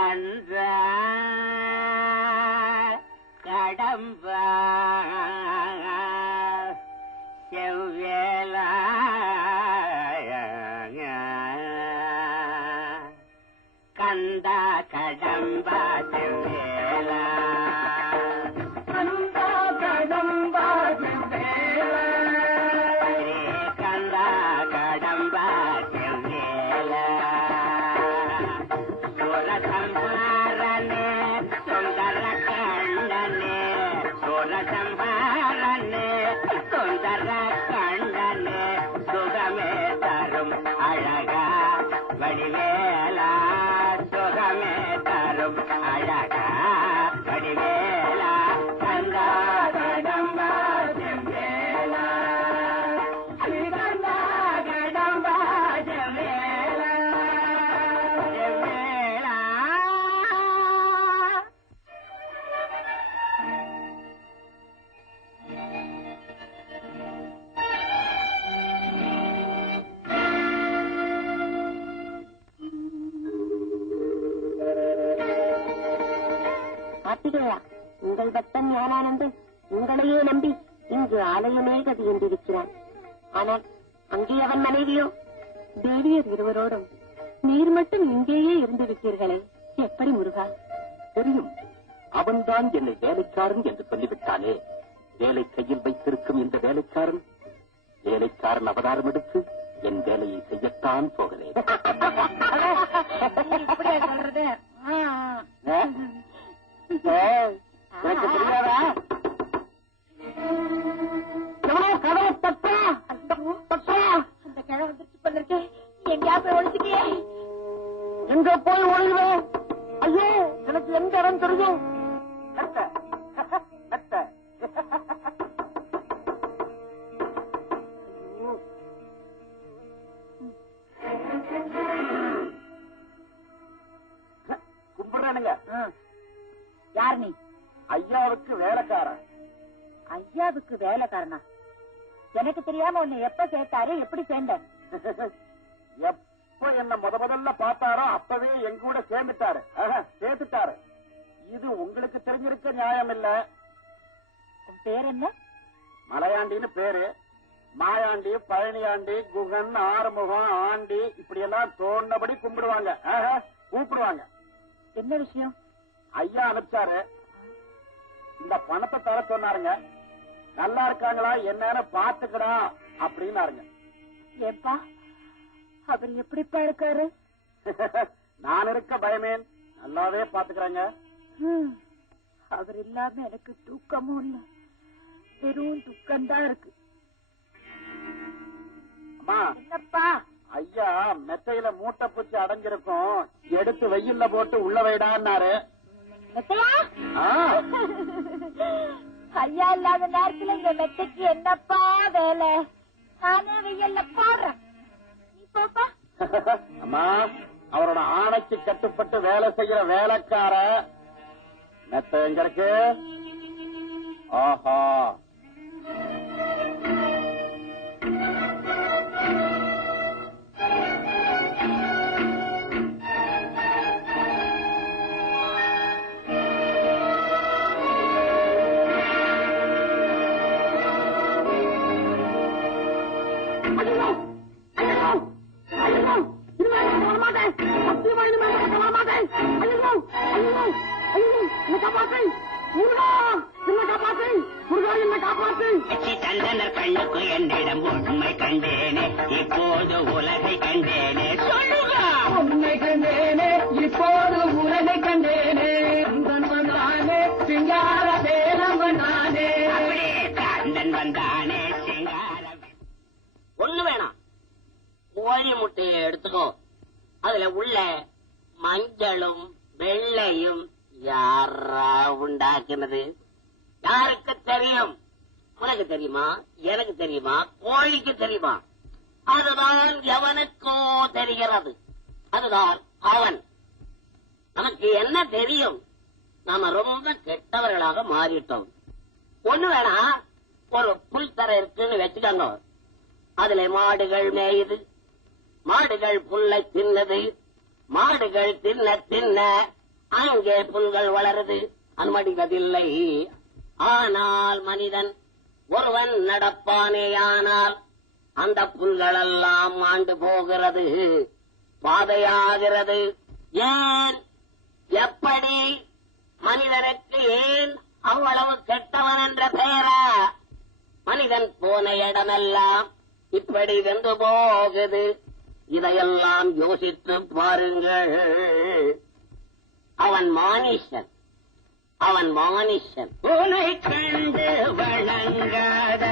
அன்ற கடம்ப செவ்வேல கந்த கடம்ப Thank you. உங்கள் பக்தன் ஞானானந்தன் உங்களையே நம்பி இங்கு ஆலயமே கதியென்றிருக்கிறான் ஆனால் அங்கே அவன் மனைவியோ? தேவியர் இருவரோடும் நீர் மட்டும் இங்கேயே இருந்திருக்கிறீர்களே எப்படி முருகா? தெரியும் அவன்தான் என்னை வேலைக்காரன் என்று சொல்லிவிட்டானே. வேலை கையில் வைத்திருக்கும் இந்த வேலைக்காரன் வேலைக்காரன் அவதாரம் எடுத்து என் வேலையை செய்யத்தான் போகிறேன். சொல்றது? எனக்கு தெரியாதா எவ்வளவு கதவை தட்டா? தட்டா? அந்த கிழமை வந்துருச்சு பண்ணிருக்கேன் எங்கேயா போய் ஒழிச்சுக்கியே எங்க போய் ஒழுங்குவேன் ஐயோ எனக்கு எந்த இடம் தெரியும். கும்பிடுறேனுங்க. யார் நீ? ஐயாவுக்கு வேலைக்காரன். ஐயாவுக்கு வேலைக்காரனா? எனக்கு தெரியாம உன்னை எப்ப சேர்த்தாரு எப்படி சேர்ந்த எப்ப என்ன முத முதல்ல பார்த்தாரோ அப்பவே எங்க கூட சேர்ந்துட்டாரு. சேர்த்துட்டாரு. இது உங்களுக்கு தெரிஞ்சிருக்க நியாயம் இல்ல. பேர் என்ன? மலையாண்டின்னு பேரு. மாயாண்டி பழனியாண்டி குகன் ஆறுமுகம் ஆண்டி இப்படி எல்லாம் தோண்டபடி கும்பிடுவாங்க கூப்பிடுவாங்க. என்ன விஷயம்? ஐயா அனுப்பிச்சாரு. இந்த பணத்தை தர சொன்னாருங்க. நல்லா இருக்காங்களா என்னன்னு பாத்துக்கடா அப்படின்னாருங்க. ஏப்பா அவர் எப்படிப்பா இருக்காரு? நான் இருக்க பயமேன். நல்லாவே பாத்துக்கறாங்க அவர் இல்லாம எனக்கு தூக்கமும் இல்ல. வெறும் துக்கம்தான் இருக்கு. அம்மா என்னப்பா? ஐயா மெத்தையில மூட்டை பூச்சி அடைஞ்சிருக்கும் எடுத்து வெயில்ல போட்டு உள்ள வைடான்னாரு. ஐயா இல்லாத நேரத்துல இந்த மெத்தைக்கு என்னப்பா வேலை? நானே வெயில்ல போடுறேன். நீ போப்பா. அம்மா அவரோட ஆணைக்கு கட்டுப்பட்டு வேலை செய்யற வேலைக்கார மெத்த எங்க இருக்கு? ஆஹா. கட்சி தந்தனர் கண்ணுக்கு என்னிடம் உண்மை கண்டேனே. இப்போது உலகை கண்டேனே. சொல்லுங்க. உண்மை கண்டேனே. இப்போது உலகை கண்டேனே. வந்தானே. சிங்கார வேலம் வந்தானே. அப்படியே கந்தன் வந்தானே. சிங்கார ஒண்ணு வேணாம். கோழி முட்டையை எடுத்துக்கோ. அதுல உள்ள மஞ்சளும் வெள்ளையும் யாரா உண்டாக்குனது? யாருக்கு தெரியும்? உனக்கு தெரியுமா? எனக்கு தெரியுமா? கோழிக்கு தெரியுமா? அதுதான் எவனுக்கோ தெரிகிறது. அதுதான் அவன். நமக்கு என்ன தெரியும்? நாம ரொம்ப கெட்டவர்களாக மாறிட்டோம். ஒண்ணு வேணா ஒரு புல் தர இருக்குன்னு வச்சுக்கோங்க. அதுல மாடுகள் மேயுது. மாடுகள் புல்லை தின்னது. மாடுகள் தின்ன தின்ன அங்கே புல்கள் வளருது. அனுமதிவதில்லை ஆனால் மனிதன் ஒருவன் நடப்பானேயானால் அந்த புல்களெல்லாம் ஆண்டு போகிறது. பாதையாகிறது. ஏன்? எப்படி? மனிதனுக்கு ஏன் அவ்வளவு கெட்டவன் என்ற பெயரா? மனிதன் போன இடமெல்லாம் இப்படி வெந்து போகுது. இதையெல்லாம் யோசித்து பாருங்கள். அவன் மானிஷன். அவன் மானிஷன். உனை கண்டு வணங்காத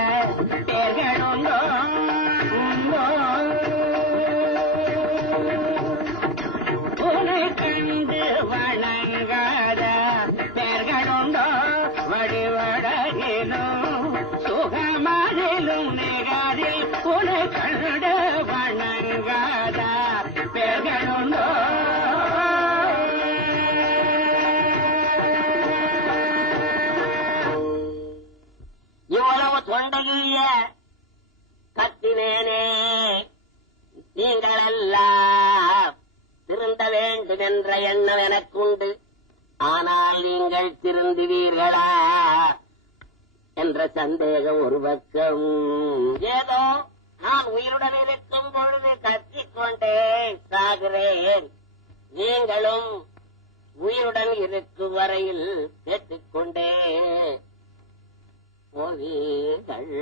திருந்த வேண்டும் என்ற எண்ணம் எனக்குண்டு. ஆனால் நீங்கள் திருந்துவீர்களா? என்ற சந்தேகம் ஒரு பக்கம். ஏதோ நான் உயிருடன் இருக்கும் பொழுது கத்திக்கொண்டே சாகிறேன். நீங்களும் உயிருடன் இருக்கும் வரையில் கேட்டுக்கொண்டே போவீர்கள்.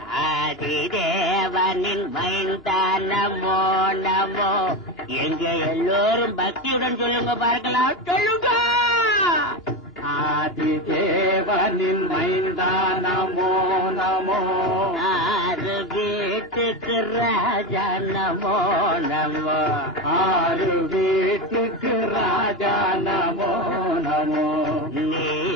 காதிரே மைந்தான நமோ நமோ எங்க எல்லோரும் பக்தியுடன் சொல்லுங்க பார்க்கலாம். சொல்லுங்க! ஆதிதேவனின் மைந்தா நமோ நமோ ஆறு வீட்டுக்கு ராஜா நமோ நமோ ஆறு வீட்டுக்கு ராஜா நமோ நமோ